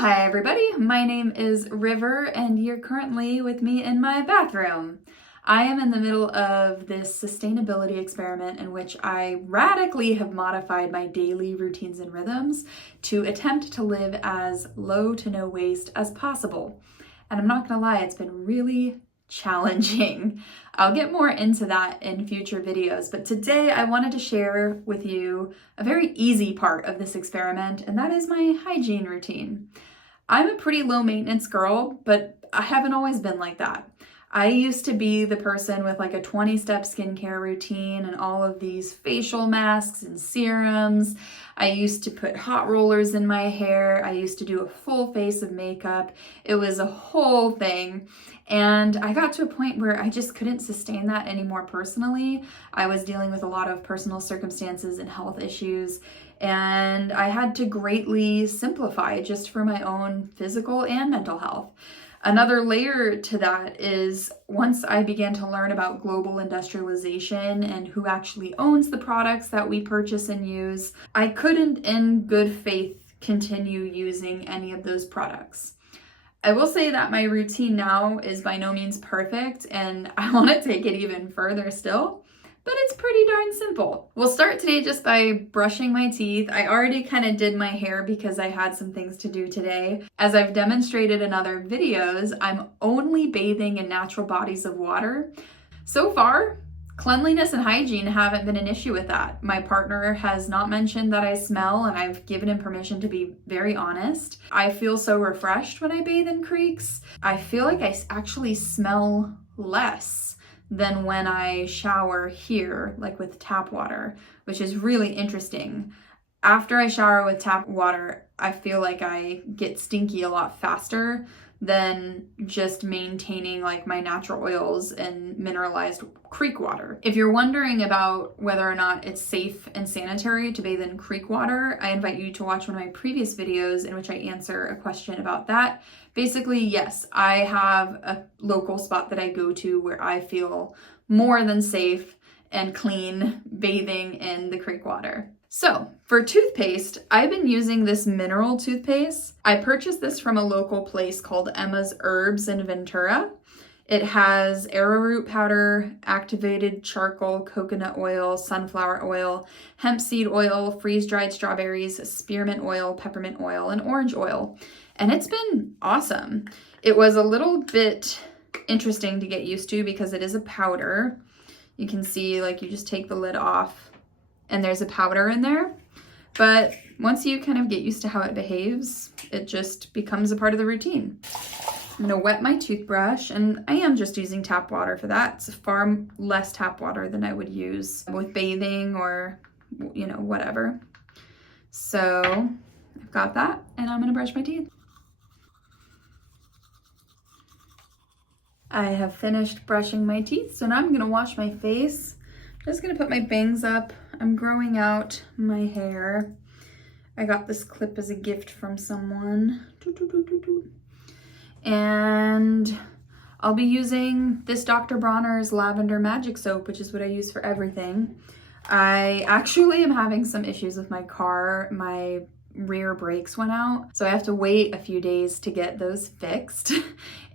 Hi everybody, my name is River and you're currently with me in my bathroom. I am in the middle of this sustainability experiment in which I radically have modified my daily routines and rhythms to attempt to live as low to no waste as possible. And I'm not gonna lie, it's been really challenging. I'll get more into that in future videos, but today I wanted to share with you a very easy part of this experiment, and that is my hygiene routine. I'm a pretty low maintenance girl, but I haven't always been like that. I used to be the person with like a 20-step skincare routine and all of these facial masks and serums. I used to put hot rollers in my hair. I used to do a full face of makeup. It was a whole thing. And I got to a point where I just couldn't sustain that anymore personally. I was dealing with a lot of personal circumstances and health issues, and I had to greatly simplify just for my own physical and mental health. Another layer to that is once I began to learn about global industrialization and who actually owns the products that we purchase and use, I couldn't in good faith continue using any of those products. I will say that my routine now is by no means perfect, and I want to take it even further still, but it's pretty darn simple. We'll start today just by brushing my teeth. I already kind of did my hair because I had some things to do today. As I've demonstrated in other videos, I'm only bathing in natural bodies of water. So far, cleanliness and hygiene haven't been an issue with that. My partner has not mentioned that I smell, and I've given him permission to be very honest. I feel so refreshed when I bathe in creeks. I feel like I actually smell less than when I shower here, like with tap water, which is really interesting. After I shower with tap water, I feel like I get stinky a lot faster than just maintaining like my natural oils and mineralized creek water. If you're wondering about whether or not it's safe and sanitary to bathe in creek water, I invite you to watch one of my previous videos in which I answer a question about that. Basically, yes, I have a local spot that I go to where I feel more than safe and clean bathing in the creek water. So for toothpaste, I've been using this mineral toothpaste. I purchased this from a local place called Emma's Herbs in Ventura. It has arrowroot powder, activated charcoal, coconut oil, sunflower oil, hemp seed oil, freeze-dried strawberries, spearmint oil, peppermint oil, and orange oil. And it's been awesome. It was a little bit interesting to get used to because it is a powder. You can see like you just take the lid off and there's a powder in there. But once you kind of get used to how it behaves, it just becomes a part of the routine. I'm gonna wet my toothbrush, and I am just using tap water for that. It's far less tap water than I would use with bathing or, you know, whatever. So I've got that, and I'm gonna brush my teeth. I have finished brushing my teeth, so now I'm gonna wash my face. Just gonna put my bangs up. I'm growing out my hair. I got this clip as a gift from someone. And I'll be using this Dr. Bronner's Lavender Magic Soap, which is what I use for everything. I actually am having some issues with my car. My rear brakes went out, so I have to wait a few days to get those fixed.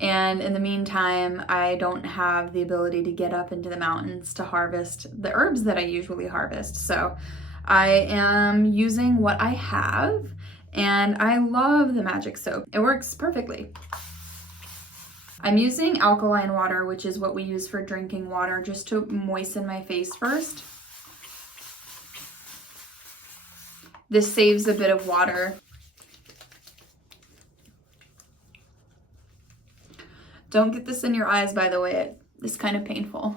And in the meantime, I don't have the ability to get up into the mountains to harvest the herbs that I usually harvest. So I am using what I have, and I love the magic soap. It works perfectly. I'm using alkaline water, which is what we use for drinking water, just to moisten my face first. This saves a bit of water. Don't get this in your eyes, by the way. It's kind of painful.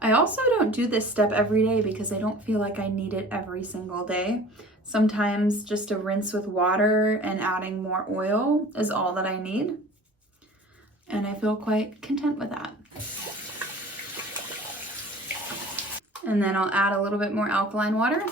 I also don't do this step every day because I don't feel like I need it every single day. Sometimes just a rinse with water and adding more oil is all that I need. And I feel quite content with that. And then I'll add a little bit more alkaline water.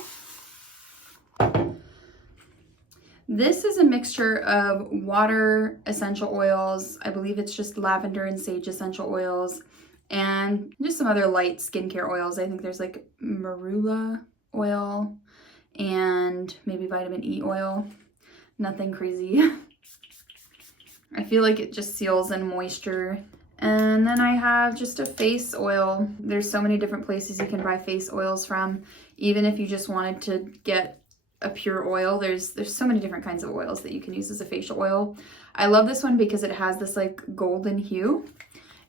This is a mixture of water, essential oils, I believe it's just lavender and sage essential oils, and just some other light skincare oils. I think there's like marula oil and maybe vitamin E oil. Nothing crazy. I feel like it just seals in moisture. And then I have just a face oil. There's so many different places you can buy face oils from. Even if you just wanted to get a pure oil, there's so many different kinds of oils that you can use as a facial oil. I love this one because it has this like golden hue,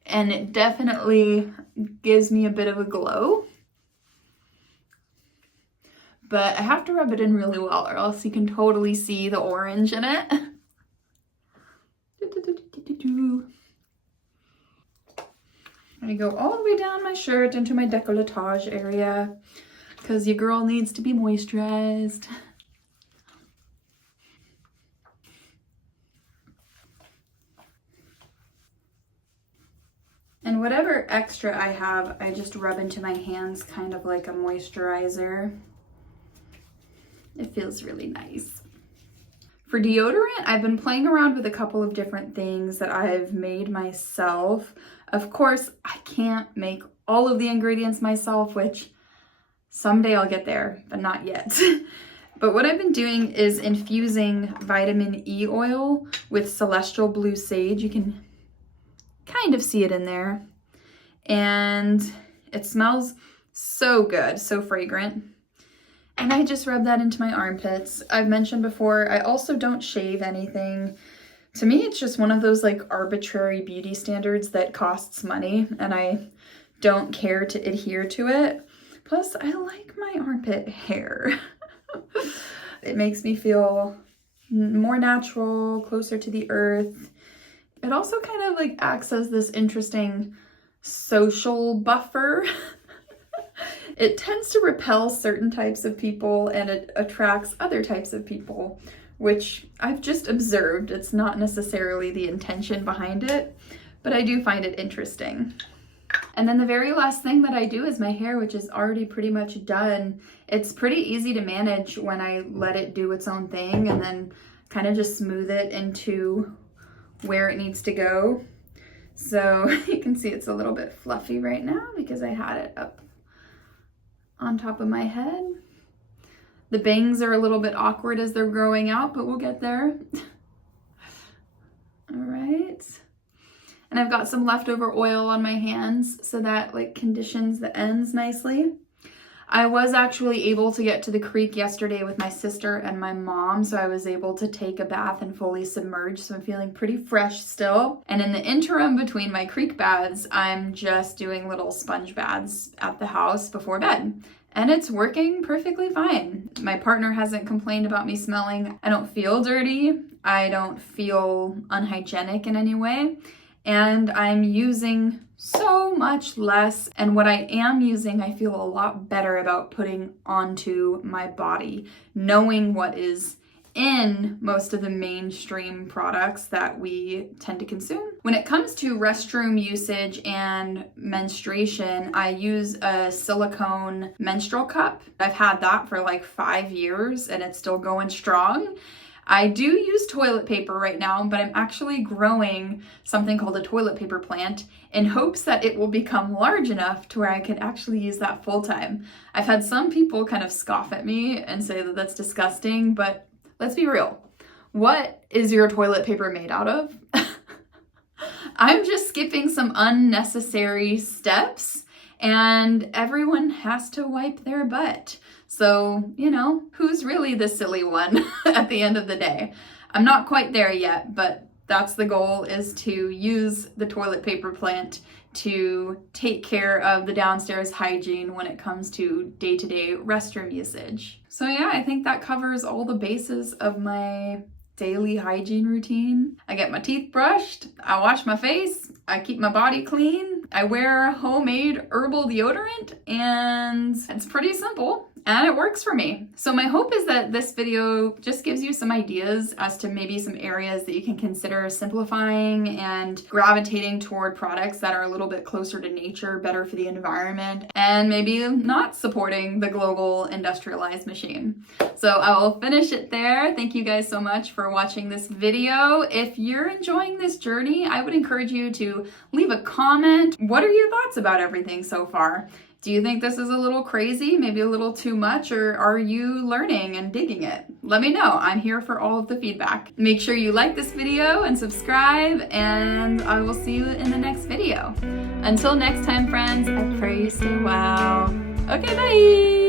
and it definitely gives me a bit of a glow. But I have to rub it in really well or else you can totally see the orange in it. I go all the way down my shirt into my décolletage area because your girl needs to be moisturized. And whatever extra I have, I just rub into my hands kind of like a moisturizer. It feels really nice. For deodorant, I've been playing around with a couple of different things that I've made myself. Of course, I can't make all of the ingredients myself, which someday I'll get there, but not yet. But what I've been doing is infusing vitamin E oil with celestial blue sage. You can kind of see it in there. And it smells so good, so fragrant. And I just rub that into my armpits. I've mentioned before, I also don't shave anything. To me, it's just one of those like arbitrary beauty standards that costs money, and I don't care to adhere to it. Plus, I like my armpit hair. It makes me feel more natural, closer to the earth. It also kind of like acts as this interesting social buffer. It tends to repel certain types of people and it attracts other types of people, which I've just observed. It's not necessarily the intention behind it, but I do find it interesting. And then the very last thing that I do is my hair, which is already pretty much done. It's pretty easy to manage when I let it do its own thing and then kind of just smooth it into where it needs to go. So you can see it's a little bit fluffy right now because I had it up on top of my head. The bangs are a little bit awkward as they're growing out, but we'll get there. All right. And I've got some leftover oil on my hands, so that like conditions the ends nicely. I was actually able to get to the creek yesterday with my sister and my mom, so I was able to take a bath and fully submerge, so I'm feeling pretty fresh still. And in the interim between my creek baths, I'm just doing little sponge baths at the house before bed. And it's working perfectly fine. My partner hasn't complained about me smelling. I don't feel dirty. I don't feel unhygienic in any way. And I'm using so much less, and what I am using I feel a lot better about putting onto my body, knowing what is in most of the mainstream products that we tend to consume. When it comes to restroom usage and menstruation, I use a silicone menstrual cup. I've had that for like 5 years and it's still going strong. I do use toilet paper right now, but I'm actually growing something called a toilet paper plant in hopes that it will become large enough to where I could actually use that full time. I've had some people kind of scoff at me and say that that's disgusting, but let's be real. What is your toilet paper made out of? I'm just skipping some unnecessary steps, and everyone has to wipe their butt. So, you know, who's really the silly one at the end of the day? I'm not quite there yet, but that's the goal, is to use the toilet paper plant to take care of the downstairs hygiene when it comes to day-to-day restroom usage. So yeah, I think that covers all the bases of my daily hygiene routine. I get my teeth brushed, I wash my face, I keep my body clean, I wear homemade herbal deodorant, and it's pretty simple. And it works for me. So my hope is that this video just gives you some ideas as to maybe some areas that you can consider simplifying and gravitating toward products that are a little bit closer to nature, better for the environment, and maybe not supporting the global industrialized machine. So I will finish it there. Thank you guys so much for watching this video. If you're enjoying this journey, I would encourage you to leave a comment. What are your thoughts about everything so far? Do you think this is a little crazy, maybe a little too much, or are you learning and digging it? Let me know. I'm here for all of the feedback. Make sure you like this video and subscribe, and I will see you in the next video. Until next time, friends, I pray you stay well. Okay, bye!